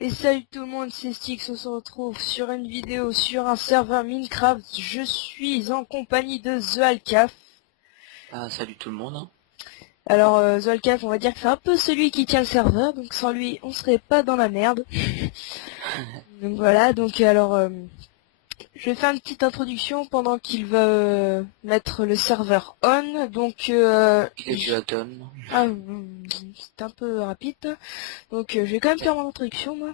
Et salut tout le monde, c'est Styx, on se retrouve sur une vidéo sur un serveur Minecraft. Je suis en compagnie de The Alcaf. Ah, salut tout le monde, hein. Alors The Alcaf, on va dire que c'est un peu celui qui tient le serveur, donc sans lui on serait pas dans la merde. Donc voilà, donc alors je vais faire une petite introduction pendant qu'il va mettre le serveur on. Donc Il est du Atom. c'est un peu rapide. Donc je vais quand même faire mon introduction moi.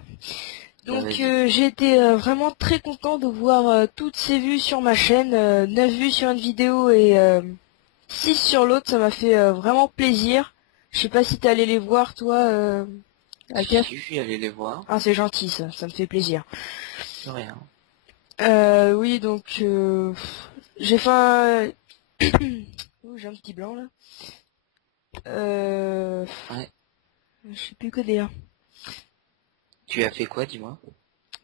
Bah Donc vas-y. j'ai été vraiment très content de voir toutes ces vues sur ma chaîne, 9 vues sur une vidéo et 6 sur l'autre, ça m'a fait vraiment plaisir. Je sais pas si t'es allé les voir toi, Si, Alkef. si, je suis allé les voir. Ah c'est gentil ça me fait plaisir. De rien. Oui donc j'ai fait un... Ouh, j'ai un petit blanc là. Ouais. Je sais plus que dire. Tu as fait quoi, dis-moi?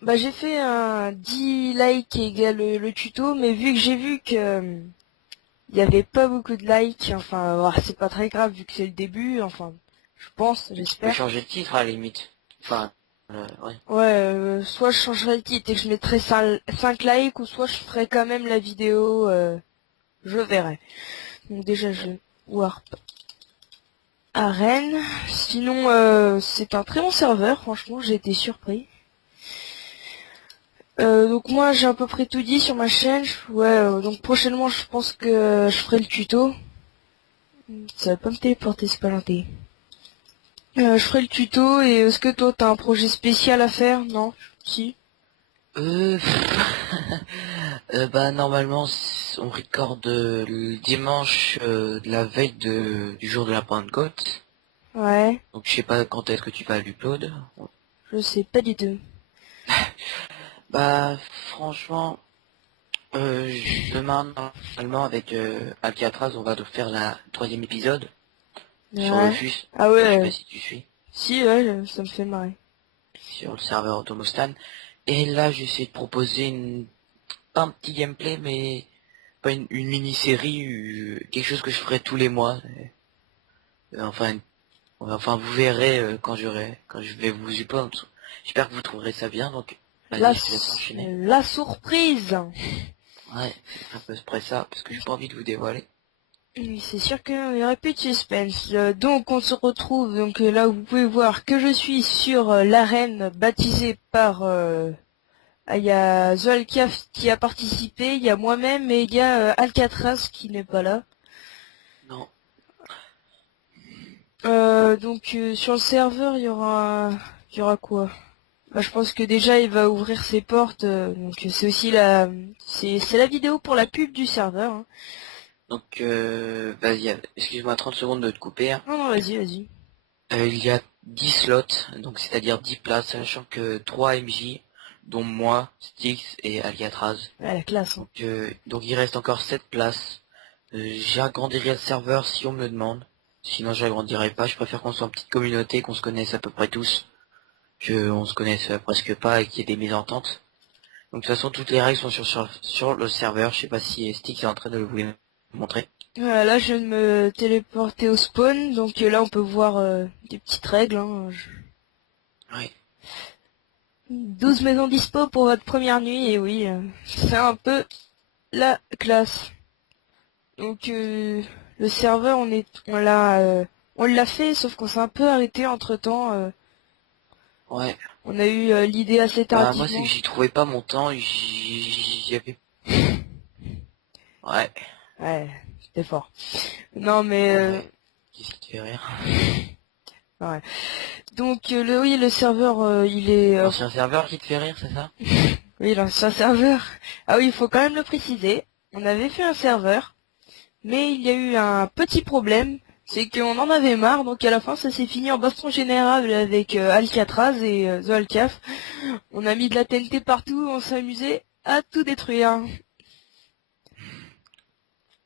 Bah j'ai fait un 10 likes égale le tuto, mais vu que j'ai vu que il y avait pas beaucoup de likes, enfin, c'est pas très grave vu que c'est le début, enfin, je pense, Tu peux j'espère. changer de titre à la limite. Enfin, ouais. Ouais, soit je changerai le titre et que je mettrai 5 likes, ou soit je ferai quand même la vidéo, je verrai. Donc déjà, je warp à Rennes. Sinon, c'est un très bon serveur, franchement, j'ai été surpris. Donc moi, j'ai à peu près tout dit sur ma chaîne. Ouais, donc prochainement, je pense que je ferai le tuto. Ça va pas me téléporter, c'est pas gentil. Je ferai le tuto et est-ce que toi t'as un projet spécial à faire? Non? Si? Euh... bah normalement, on recorde le dimanche de la veille du jour de la Pentecôte. Ouais, Donc je sais pas quand est-ce que tu vas l'upload. je sais pas du tout. Bah franchement, demain normalement avec Alcatraz, on va faire la troisième épisode sur Ouais. Dofus. Ah Je sais pas ouais, si tu suis. si, ouais, ça me fait marrer. Sur le serveur Automostan. Et là, j'essaie de proposer pas un petit gameplay, mais pas une mini-série, quelque chose que je ferai tous les mois. Enfin, enfin, vous verrez quand je vais vous y prendre. J'espère que vous trouverez ça bien, donc La, vas-y, je te laisse enchaîner. la surprise! Ouais, c'est un peu près ça, parce que j'ai pas envie de vous dévoiler. Oui, c'est sûr qu'il n'y aurait plus de suspense. Donc on se retrouve, donc là vous pouvez voir que je suis sur l'arène baptisée par... il y a Zoalcaf qui a participé, il y a moi-même et il y a Alcatraz qui n'est pas là. Non, Donc sur le serveur il y aura quoi? Bah, je pense que déjà il va ouvrir ses portes, donc c'est aussi c'est la vidéo pour la pub du serveur, hein. donc vas-y, excuse-moi 30 secondes de te couper, hein. Non non vas-y vas-y. Il y a 10 slots, donc c'est-à-dire 10 places, sachant que 3 MJ, dont moi, Styx et Alcatraz. Ouais, la classe, hein. Donc il reste encore 7 places. J'agrandirai le serveur si on me le demande. Sinon j'agrandirai pas, je préfère qu'on soit une petite communauté, qu'on se connaisse à peu près tous, qu'on se connaisse presque pas et qu'il y ait des mésententes. Donc de toute façon toutes les règles sont sur le serveur, je sais pas si Styx est en train de vous les montrer. Voilà, là je viens de me téléporter au spawn, donc là on peut voir des petites règles, hein. Ouais. 12 maisons dispo pour votre première nuit, et oui, c'est un peu la classe. Donc le serveur on l'a fait, sauf qu'on s'est un peu arrêté entre temps. Ouais. On a eu l'idée assez Bah moi c'est que tardivement. j'y trouvais pas mon temps, j'y avais... Ouais. Ouais, c'était fort. Non mais Ouais. Qu'est-ce qui te fait rire? ouais. Donc oui, le serveur il est L'ancien serveur qui te fait rire, c'est ça? oui, l'ancien serveur. Ah oui, il faut quand même le préciser. On avait fait un serveur, mais il y a eu un petit problème, c'est qu'on en avait marre, donc à la fin ça s'est fini en baston général avec Alcatraz et The Alcaf. On a mis de la TNT partout, on s'est amusé à tout détruire.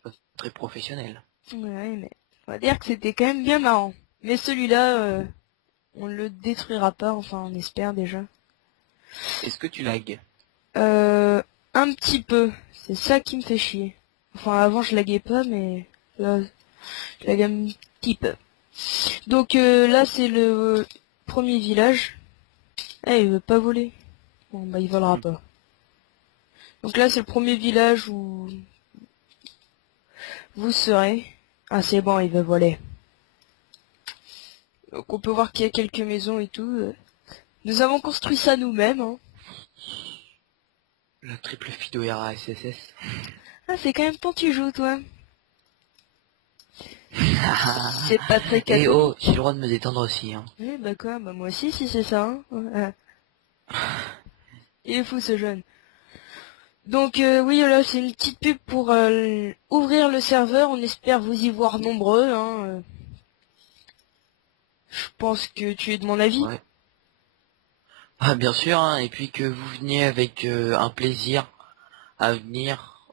Pas très professionnel. Ouais, mais on va dire que c'était quand même bien marrant. Mais celui-là, on le détruira pas, enfin on espère déjà. Est-ce que tu lagues? Euh, un petit peu. C'est ça qui me fait chier. Enfin, avant, je laguais pas, mais là, je lague un petit peu. Donc là, c'est le premier village. Eh, il veut pas voler. Bon, bah il volera pas. Donc là, c'est le premier village où vous serez. Ah, c'est bon, il veut voler. Donc on peut voir qu'il y a quelques maisons et tout. Nous avons construit ça nous-mêmes, hein. La triple fido RASSS. Ah, c'est quand même ton tu joues, toi. C'est pas très Et oh, catholique. j'ai le droit de me détendre aussi, hein. Oui, bah quoi, bah moi aussi, si c'est ça, hein. Ouais. Il est fou, ce jeune. Donc oui, là, c'est une petite pub pour ouvrir le serveur. On espère vous y voir nombreux, hein. Je pense que tu es de mon avis. Ouais. Ah, bien sûr, hein, et puis que vous veniez avec un plaisir à venir.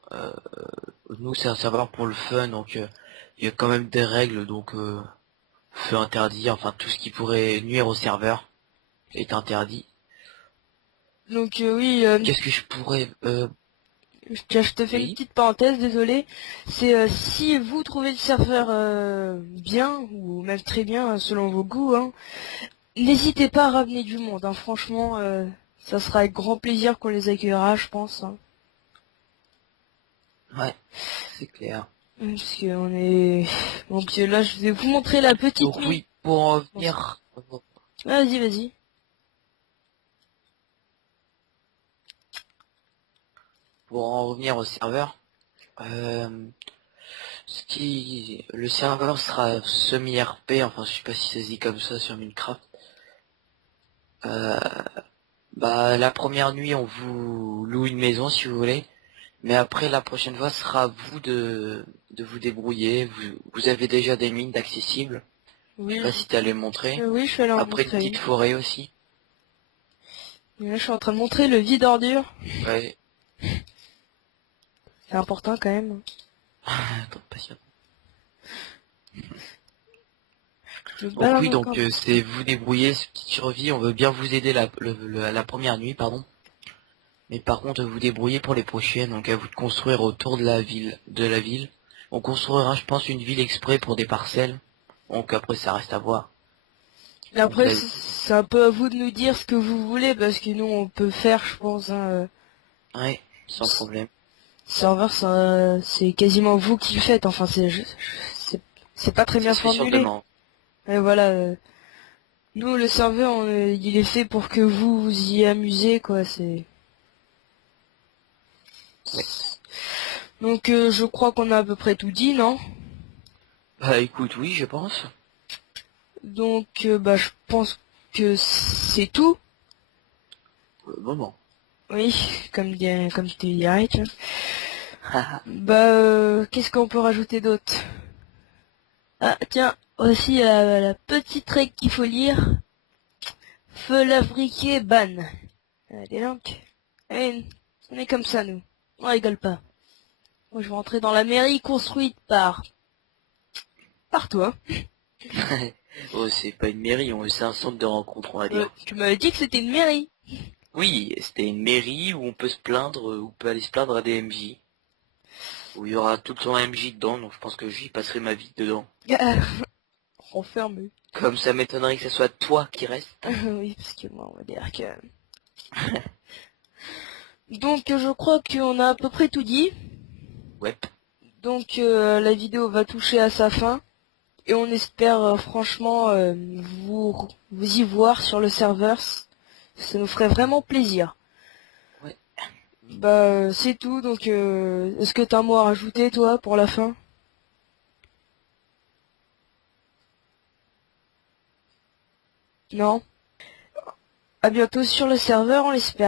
Nous, c'est un serveur pour le fun, donc il y a quand même des règles, donc feu interdit, enfin tout ce qui pourrait nuire au serveur est interdit. Donc oui, Qu'est-ce que je pourrais... tiens, je te fais une Oui. petite parenthèse, désolé. C'est si vous trouvez le serveur bien, ou même très bien, selon vos goûts, hein, n'hésitez pas à ramener du monde, hein. Franchement, ça sera avec grand plaisir qu'on les accueillera, je pense, hein. Ouais, c'est clair. Parce qu'on est... Donc là, je vais vous montrer la petite Donc mine. oui, pour en Bon, revenir... vas-y, vas-y. Pour en revenir au serveur, le serveur sera semi-RP, enfin je sais pas si ça se dit comme ça sur Minecraft. Euh, Bah la première nuit on vous loue une maison si vous voulez, mais après la prochaine fois ce sera à vous de vous débrouiller. Vous avez déjà des mines accessibles, je Oui, sais pas si t'allais montrer. oui, je vais leur Après une montrer petite une. forêt aussi. Et là, je suis en train de montrer le vide ordure. Ouais, C'est important quand même. attends, patient. Je Donc balance oui, donc encore. c'est vous débrouiller, ce petite survie, on veut bien vous aider la première nuit, pardon. Mais par contre, vous débrouillez pour les prochaines, donc à vous de construire autour de la ville. On construira, je pense, une ville exprès pour des parcelles. Donc après, ça reste à voir. Et Vous après, avez... c'est un peu à vous de nous dire ce que vous voulez, parce que nous, on peut faire, je pense, hein, Ouais, sans problème. serveur, c'est quasiment vous qui le faites. Enfin, c'est c'est pas très Ça bien se fait sur formulé. demande. Et voilà. Nous, le serveur, il est fait pour que vous vous y amusez, quoi. C'est Ouais. donc, je crois qu'on a à peu près tout dit, non? Bah écoute, oui, je pense. Donc, bah, je pense que c'est tout. Moment. Oui, comme tu dirais, tiens. Haha. Bah, qu'est-ce qu'on peut rajouter d'autre? Ah, tiens, aussi la petite règle qu'il faut lire. Feu lavriquer ban. Allez donc. Allez, on est comme ça, nous. On rigole pas. Moi, je vais rentrer dans la mairie construite par toi. Oh, c'est pas une mairie, c'est un centre de rencontre, on va dire. Tu m'avais dit que c'était une mairie. Oui, c'était une mairie où on peut se plaindre, où on peut aller se plaindre à des MJ. Où il y aura tout le temps un MJ dedans, donc je pense que j'y passerai ma vie dedans. Enfermé. Comme ça m'étonnerait que ce soit toi qui reste. Oui, parce que moi, on va dire que... Donc, je crois qu'on a à peu près tout dit. Ouais. Donc, la vidéo va toucher à sa fin. Et on espère franchement vous y voir sur le serveur. Ça nous ferait vraiment plaisir. Ouais. Bah, c'est tout. Donc, est-ce que t'as un mot à rajouter, toi, pour la fin? Non? À bientôt sur le serveur, on l'espère.